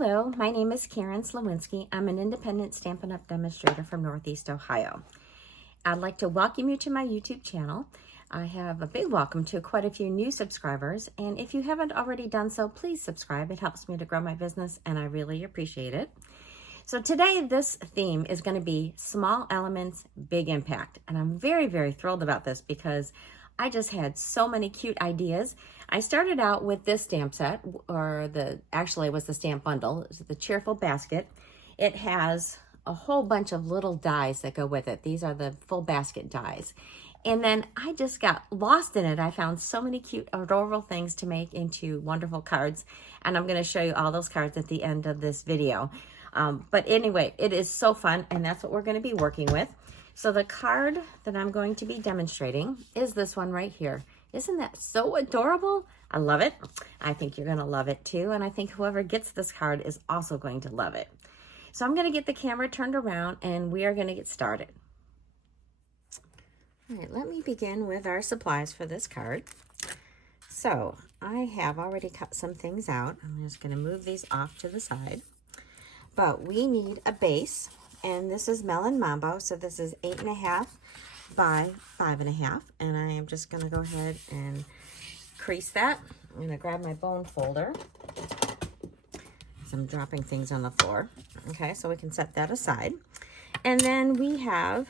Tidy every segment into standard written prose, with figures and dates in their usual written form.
Hello, my name is Karen Sliwinski. I'm an independent Stampin' Up! Demonstrator from Northeast Ohio. I'd like to welcome you to my YouTube channel. I have a big welcome to quite a few new subscribers, and if you haven't already done so, please subscribe. It helps me to grow my business, and I really appreciate it. So today, this theme is going to be small elements, big impact, and I'm very, very thrilled about this because I just had so many cute ideas. I started out with this stamp set, actually it was the stamp bundle. It was the Cheerful Basket. It has a whole bunch of little dies that go with it. These are the full basket dies. And then I just got lost in it. I found so many cute, adorable things to make into wonderful cards. And I'm going to show you all those cards at the end of this video. But anyway, it is so fun, and that's what we're going to be working with. So the card that I'm going to be demonstrating is this one right here. Isn't that so adorable? I love it. I think you're going to love it too. And I think whoever gets this card is also going to love it. So I'm going to get the camera turned around and we are going to get started. All right, let me begin with our supplies for this card. So I have already cut some things out. I'm just going to move these off to the side. But we need a base. And this is Melon Mambo, so this is 8.5 by 5.5. And I am just going to go ahead and crease that. I'm going to grab my bone folder. So I'm dropping things on the floor. Okay, so we can set that aside. And then we have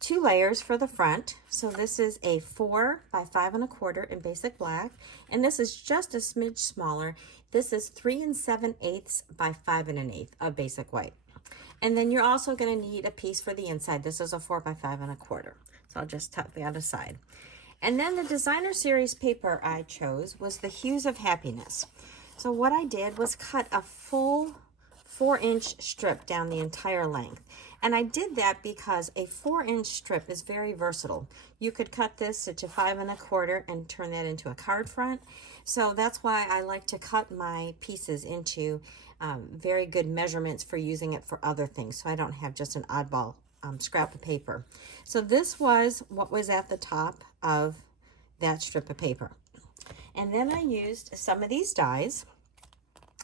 2 layers for the front. So this is a 4 by 5.25 in basic black. And this is just a smidge smaller. This is 3 7/8 by 5 1/8 of basic white. And then you're also going to need a piece for the inside. This is a 4 by 5.25. So I'll just tuck that aside. And then the designer series paper I chose was the Hues of Happiness. So what I did was cut a full 4-inch strip down the entire length. And I did that because a 4-inch strip is very versatile. You could cut this to 5 1/4 and turn that into a card front. So that's why I like to cut my pieces into very good measurements for using it for other things, so I don't have just an oddball scrap of paper. So this was what was at the top of that strip of paper. And then I used some of these dies.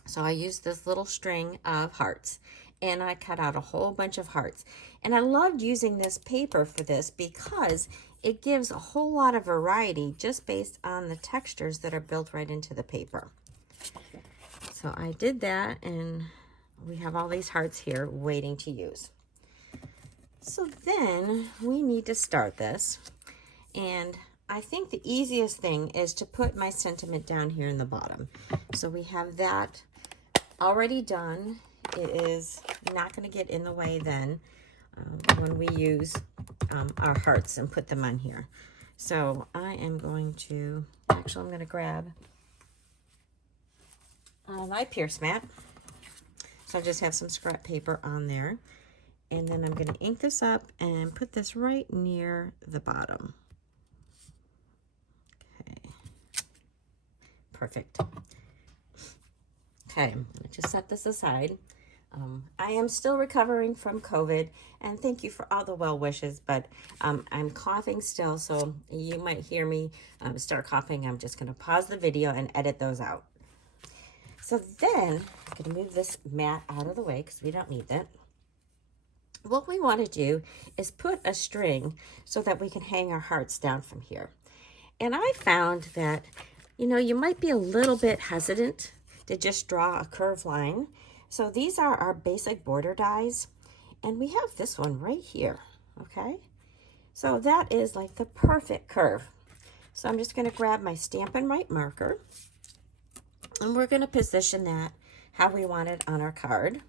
So I used this little string of hearts, and I cut out a whole bunch of hearts. And I loved using this paper for this because it gives a whole lot of variety just based on the textures that are built right into the paper. So I did that, and we have all these hearts here waiting to use. So then we need to start this. And I think the easiest thing is to put my sentiment down here in the bottom. So we have that already done. It is not going to get in the way then when we use our hearts and put them on here. So I am going to, actually I'm going to grab my Pierce mat. So I just have some scrap paper on there. And then I'm going to ink this up and put this right near the bottom. Okay. Perfect. Okay, I'm going to just set this aside. I am still recovering from COVID, and thank you for all the well wishes, but I'm coughing still, so you might hear me start coughing. I'm just going to pause the video and edit those out. So then I'm going to move this mat out of the way because we don't need that. What we want to do is put a string so that we can hang our hearts down from here. And I found that, you know, you might be a little bit hesitant to just draw a curved line. So these are our basic border dies, and we have this one right here, okay? So that is like the perfect curve. So I'm just going to grab my Stampin' Right marker, and we're going to position that how we want it on our card.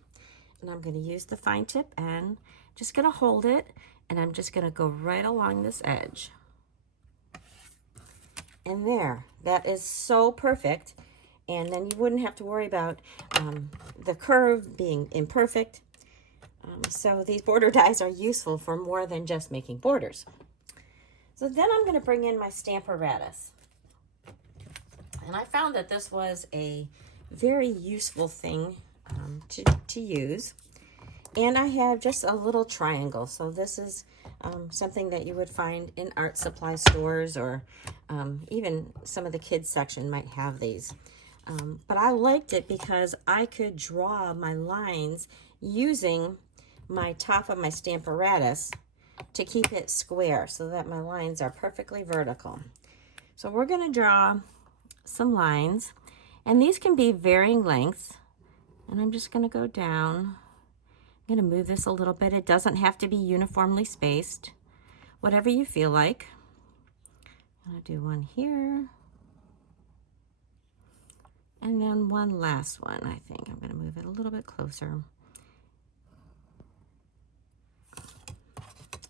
And I'm going to use the fine tip and just going to hold it, and I'm just going to go right along this edge. And there, that is so perfect. And then you wouldn't have to worry about the curve being imperfect. So these border dies are useful for more than just making borders. So then I'm going to bring in my Stamparatus. And I found that this was a very useful thing to use. And I have just a little triangle. So this is something that you would find in art supply stores, or even some of the kids section might have these. But I liked it because I could draw my lines using my top of my Stamparatus to keep it square so that my lines are perfectly vertical. So we're going to draw some lines, and these can be varying lengths. And I'm just going to go down. I'm going to move this a little bit. It doesn't have to be uniformly spaced. Whatever you feel like. I'm going to do one here. And then one last one, I think. I'm going to move it a little bit closer.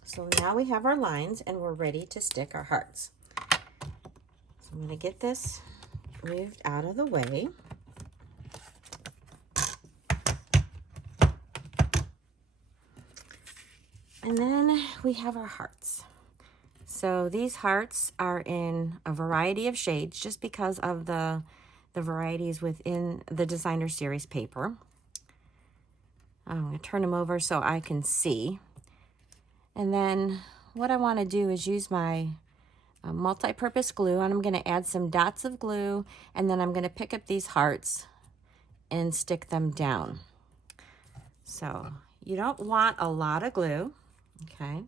So now we have our lines and we're ready to stick our hearts. So I'm going to get this moved out of the way. And then we have our hearts. So these hearts are in a variety of shades just because of the varieties within the designer series paper. I'm going to turn them over so I can see. And then what I want to do is use my multi-purpose glue, and I'm going to add some dots of glue, and then I'm going to pick up these hearts and stick them down. So you don't want a lot of glue, okay?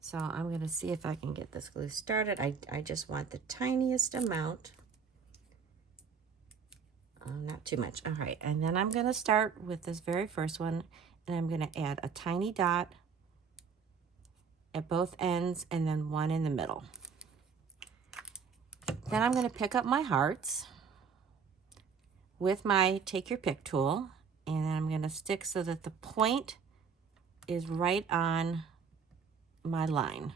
So I'm going to see if I can get this glue started. I just want the tiniest amount. Not too much. All right, and then I'm going to start with this very first one, and I'm going to add a tiny dot at both ends and then one in the middle. Then I'm going to pick up my hearts with my take your pick tool, and then I'm going to stick so that the point is right on my line.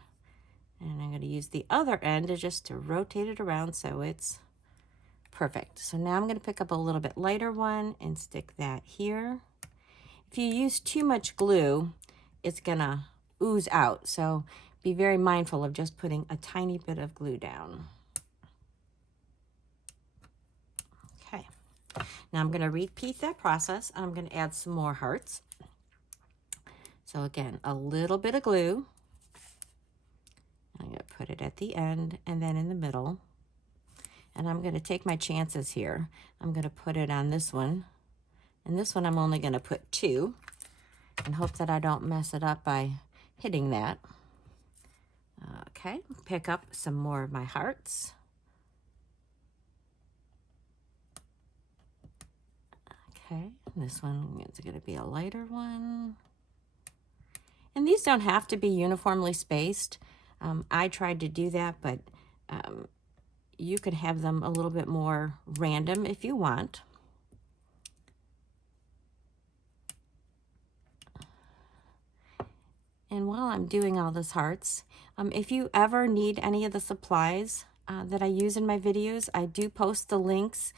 And I'm going to use the other end just to rotate it around so it's perfect. So now I'm going to pick up a little bit lighter one and stick that here. If you use too much glue, it's going to ooze out. So be very mindful of just putting a tiny bit of glue down. Okay. Now I'm going to repeat that process. I'm going to add some more hearts. So again, a little bit of glue. I'm going to put it at the end and then in the middle. And I'm going to take my chances here. I'm going to put it on this one. And this one I'm only going to put 2 and hope that I don't mess it up by hitting that. Okay, pick up some more of my hearts. Okay, this one is going to be a lighter one. And these don't have to be uniformly spaced. I tried to do that, but you could have them a little bit more random if you want. And while I'm doing all those hearts, if you ever need any of the supplies that I use in my videos, I do post the links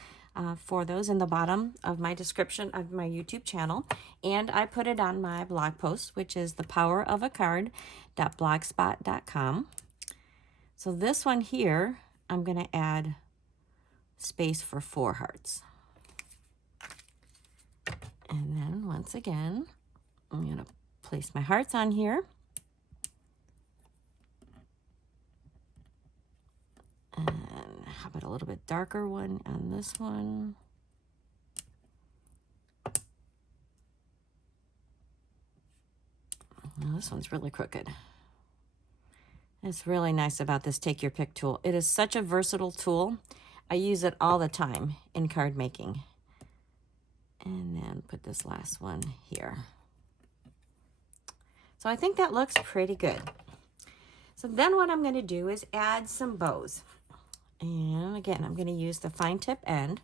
for those in the bottom of my description of my YouTube channel. And I put it on my blog post, which is ThePowerOfACard.blogspot.com. So this one here, I'm going to add space for 4 hearts. And then once again, I'm going to place my hearts on here. And how about a little bit darker one on this one? Now this one's really crooked. It's really nice about this Take Your Pick tool. It is such a versatile tool. I use it all the time in card making. And then put this last one here. So I think that looks pretty good. So then what I'm going to do is add some bows. And again, I'm going to use the fine tip end.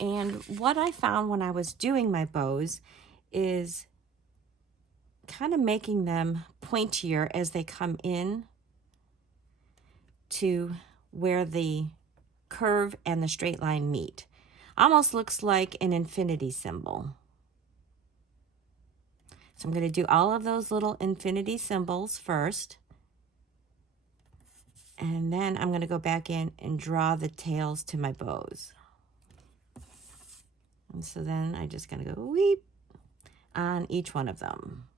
And what I found when I was doing my bows is kind of making them pointier as they come in to where the curve and the straight line meet. Almost looks like an infinity symbol. So I'm going to do all of those little infinity symbols first. And then I'm going to go back in and draw the tails to my bows. And so then I'm just going to go weep on each one of them.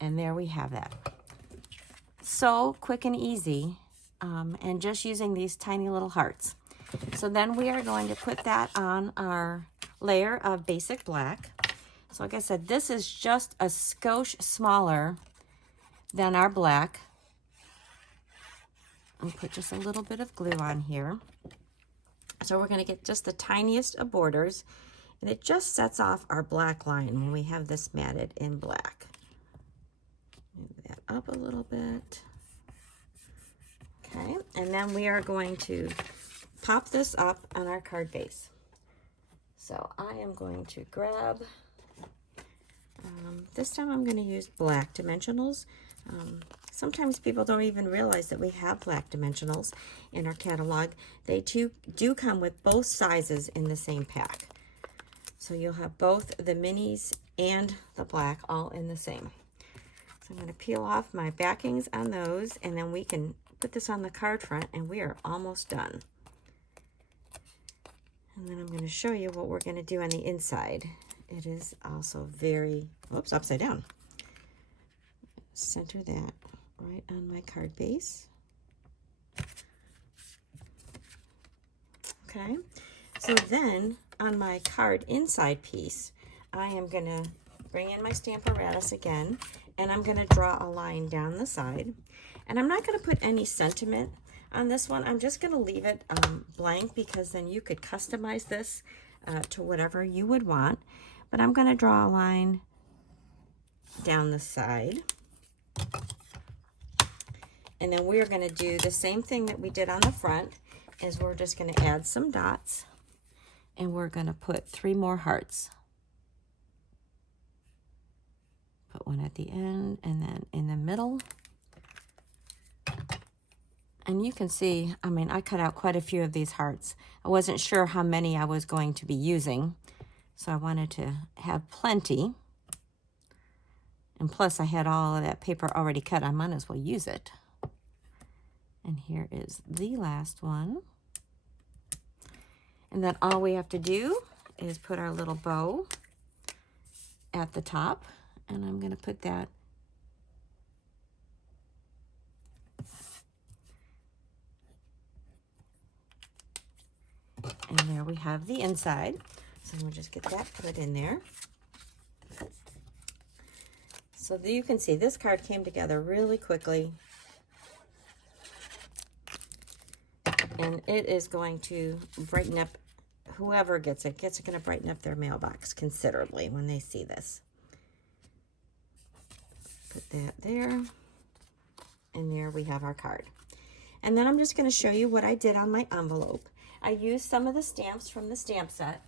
And there we have that. so quick and easy, and just using these tiny little hearts. So then we are going to put that on our layer of basic black. So like I said, this is just a skosh smaller than our black. I'll put just a little bit of glue on here. So we're going to get just the tiniest of borders, and it just sets off our black line when we have this matted in black. Move that up a little bit. Okay, and then we are going to pop this up on our card base. So I am going to grab, this time I'm going to use black dimensionals. Sometimes people don't even realize that we have black dimensionals in our catalog. They do come with both sizes in the same pack. So you'll have both the minis and the black all in the same. So I'm going to peel off my backings on those, and then we can put this on the card front, and we are almost done. And then I'm going to show you what we're going to do on the inside. It is also very, oops, upside down. Center that right on my card base. Okay, so then on my card inside piece, I am going to bring in my Stamparatus again, and I'm going to draw a line down the side. And I'm not going to put any sentiment on this one. I'm just going to leave it blank, because then you could customize this to whatever you would want. But I'm going to draw a line down the side. And then we're going to do the same thing that we did on the front, is we're just going to add some dots, and we're going to put 3 more hearts. Put one at the end, and then in the middle. And you can see, I mean, I cut out quite a few of these hearts. I wasn't sure how many I was going to be using, so I wanted to have plenty. And plus, I had all of that paper already cut. I might as well use it. And here is the last one. And then all we have to do is put our little bow at the top. And I'm going to put that and there we have the inside. So we'll just get that put in there. So you can see this card came together really quickly. And it is going to brighten up, whoever gets it going to brighten up their mailbox considerably when they see this. Put that there. And there we have our card. And then I'm just going to show you what I did on my envelope. I used some of the stamps from the stamp set.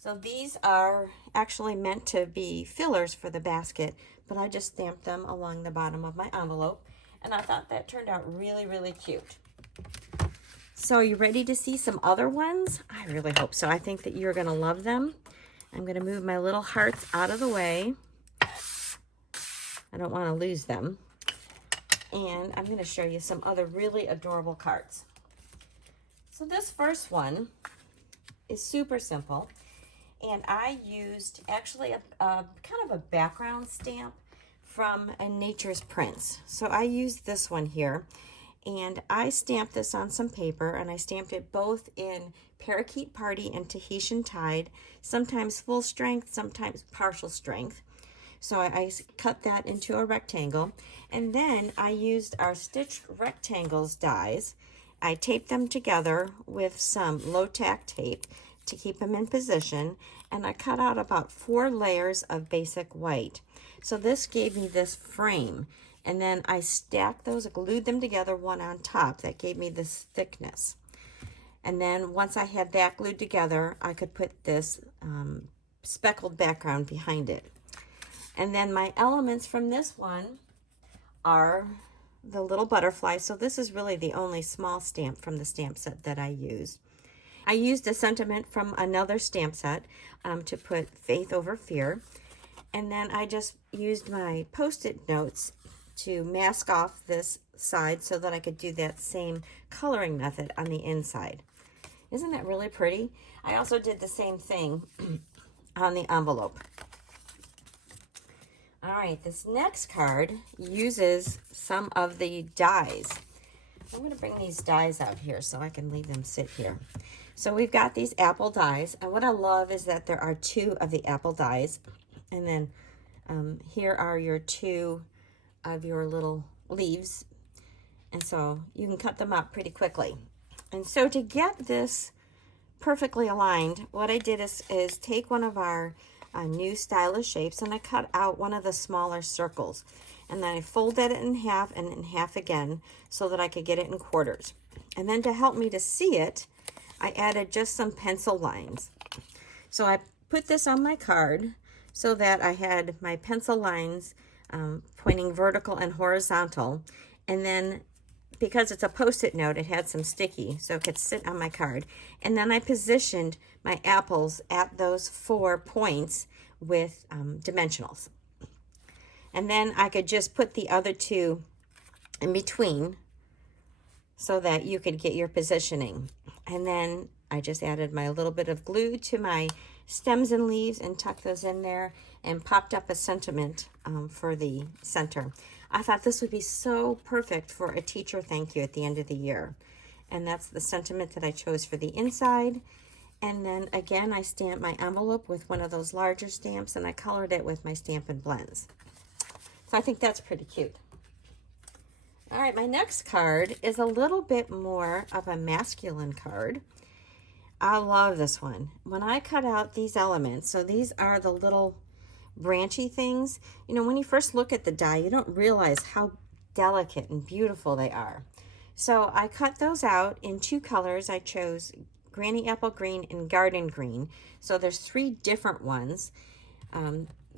So these are actually meant to be fillers for the basket, but I just stamped them along the bottom of my envelope, and I thought that turned out really, really cute. So are you ready to see some other ones? I really hope so. I think that you're going to love them. I'm going to move my little hearts out of the way. I don't want to lose them. And I'm going to show you some other really adorable cards. So this first one is super simple, and I used actually a kind of a background stamp from a Nature's Prints. So I used this one here, and I stamped this on some paper, and I stamped it both in Parakeet Party and Tahitian Tide, sometimes full strength, sometimes partial strength. So I cut that into a rectangle, and then I used our stitched rectangles dies. I taped them together with some low-tack tape to keep them in position, and I cut out about 4 layers of basic white. So this gave me this frame, and then I stacked those, glued them together one on top. That gave me this thickness. And then once I had that glued together, I could put this speckled background behind it. And then my elements from this one are the little butterfly. So this is really the only small stamp from the stamp set that I used. I used a sentiment from another stamp set to put faith over fear. And then I just used my Post-it notes to mask off this side so that I could do that same coloring method on the inside. Isn't that really pretty? I also did the same thing on the envelope. All right, this next card uses some of the dies. I'm going to bring these dies out here so I can leave them sit here. So we've got these apple dies, and what I love is that there are 2 of the apple dies, and then here are your 2 of your little leaves, and so you can cut them up pretty quickly. And so to get this perfectly aligned, what I did is take one of our new stylish shapes, and I cut out one of the smaller circles, and then I folded it in half and in half again so that I could get it in quarters. And then to help me to see it, I added just some pencil lines. So I put this on my card so that I had my pencil lines pointing vertical and horizontal, and then because it's a post-it note, it had some sticky so it could sit on my card. And then I positioned my apples at those 4 points with dimensionals. And then I could just put the other 2 in between so that you could get your positioning. And then I just added my little bit of glue to my stems and leaves and tucked those in there and popped up a sentiment for the center. I thought this would be so perfect for a teacher thank you at the end of the year. And that's the sentiment that I chose for the inside. And then again, I stamped my envelope with one of those larger stamps, and I colored it with my Stampin' Blends. So I think that's pretty cute. All right, my next card is a little bit more of a masculine card. I love this one. When I cut out these elements, so these are the little branchy things. You know, when you first look at the die, you don't realize how delicate and beautiful they are. So I cut those out in 2 colors. I chose Granny Apple Green and Garden Green. So there's 3 different ones.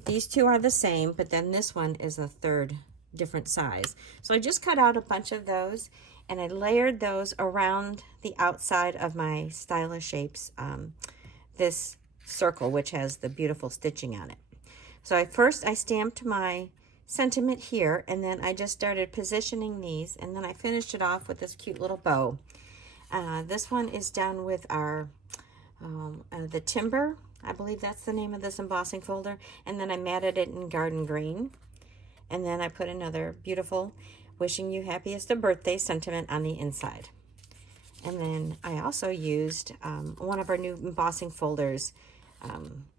These 2 are the same, but then this one is a 3rd different size. So I just cut out a bunch of those, and I layered those around the outside of my stylish shapes, this circle, which has the beautiful stitching on it. So first I stamped my sentiment here, and then I just started positioning these, and then I finished it off with this cute little bow. This one is done with our the Timber. I believe that's the name of this embossing folder. And then I matted it in Garden Green. And then I put another beautiful wishing you happiest of birthday sentiment on the inside. And then I also used one of our new embossing folders.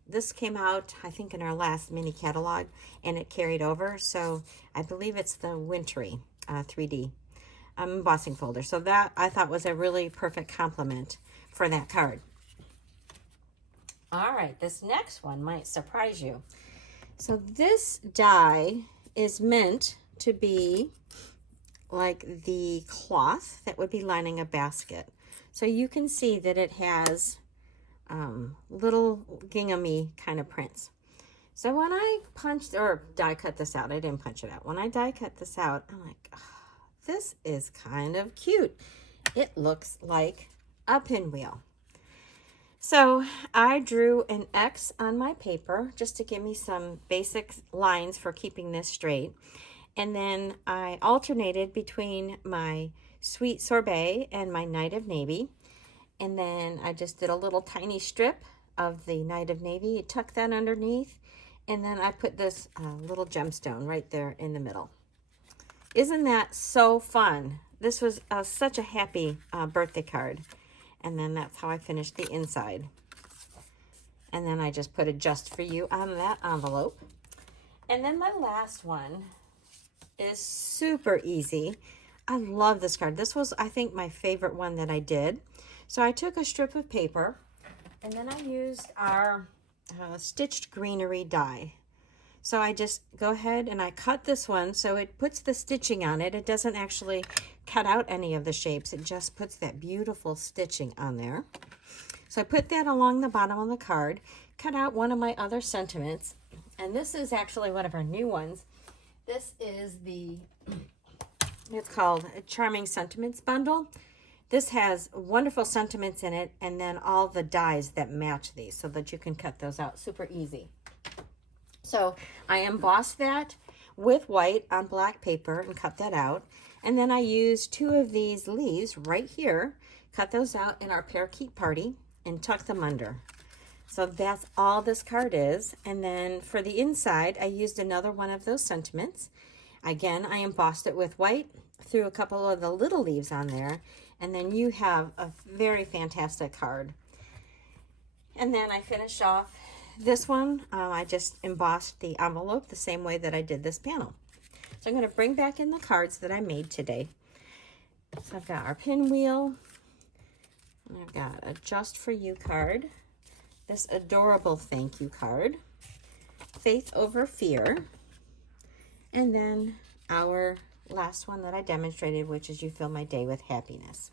This came out, I think, in our last mini catalog, and it carried over. So I believe it's the Wintry 3D embossing folder. So that I thought was a really perfect complement for that card. All right, this next one might surprise you. So this die is meant to be like the cloth that would be lining a basket. So you can see that it has little ginghamy kind of prints. So when I punched or die cut this out, I didn't punch it out. When I die cut this out, I'm like, oh, this is kind of cute. It looks like a pinwheel. So I drew an X on my paper just to give me some basic lines for keeping this straight. And then I alternated between my Sweet Sorbet and my Night of Navy. And then I just did a little tiny strip of the Night of Navy, tuck that underneath, and then I put this little gemstone right there in the middle. Isn't that so fun? This was such a happy birthday card. And then that's how I finished the inside. And then I just put a just for you on that envelope. And then my last one is super easy. I love this card. This was, I think, my favorite one that I did. So I took a strip of paper, and then I used our stitched greenery die. So I just go ahead and I cut this one so it puts the stitching on it. It doesn't actually cut out any of the shapes. It just puts that beautiful stitching on there. So I put that along the bottom of the card, cut out one of my other sentiments, and this is actually one of our new ones. This is it's called a Charming Sentiments Bundle. This has wonderful sentiments in it, and then all the dies that match these so that you can cut those out super easy. So I embossed that with white on black paper and cut that out. And then I used 2 of these leaves right here, cut those out in our parakeet party and tuck them under. So that's all this card is. And then for the inside, I used another one of those sentiments. Again, I embossed it with white, threw a couple of the little leaves on there, and then you have a very fantastic card. And then I finished off this one. I just embossed the envelope the same way that I did this panel. So I'm going to bring back in the cards that I made today. So I've got our pinwheel, and I've got a Just For You card, this adorable thank you card, Faith Over Fear, and then our last one that I demonstrated, which is You Fill My Day with Happiness.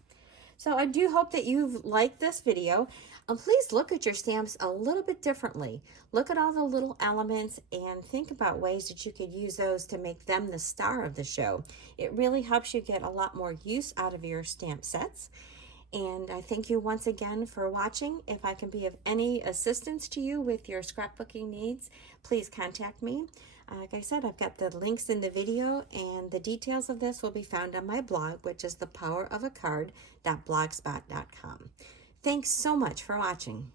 So I do hope that you've liked this video. Please look at your stamps a little bit differently. Look at all the little elements and think about ways that you could use those to make them the star of the show. It really helps you get a lot more use out of your stamp sets. And I thank you once again for watching. If I can be of any assistance to you with your scrapbooking needs, please contact me. Like I said, I've got the links in the video, and the details of this will be found on my blog, which is ThePowerOfACard.blogspot.com. Thanks so much for watching.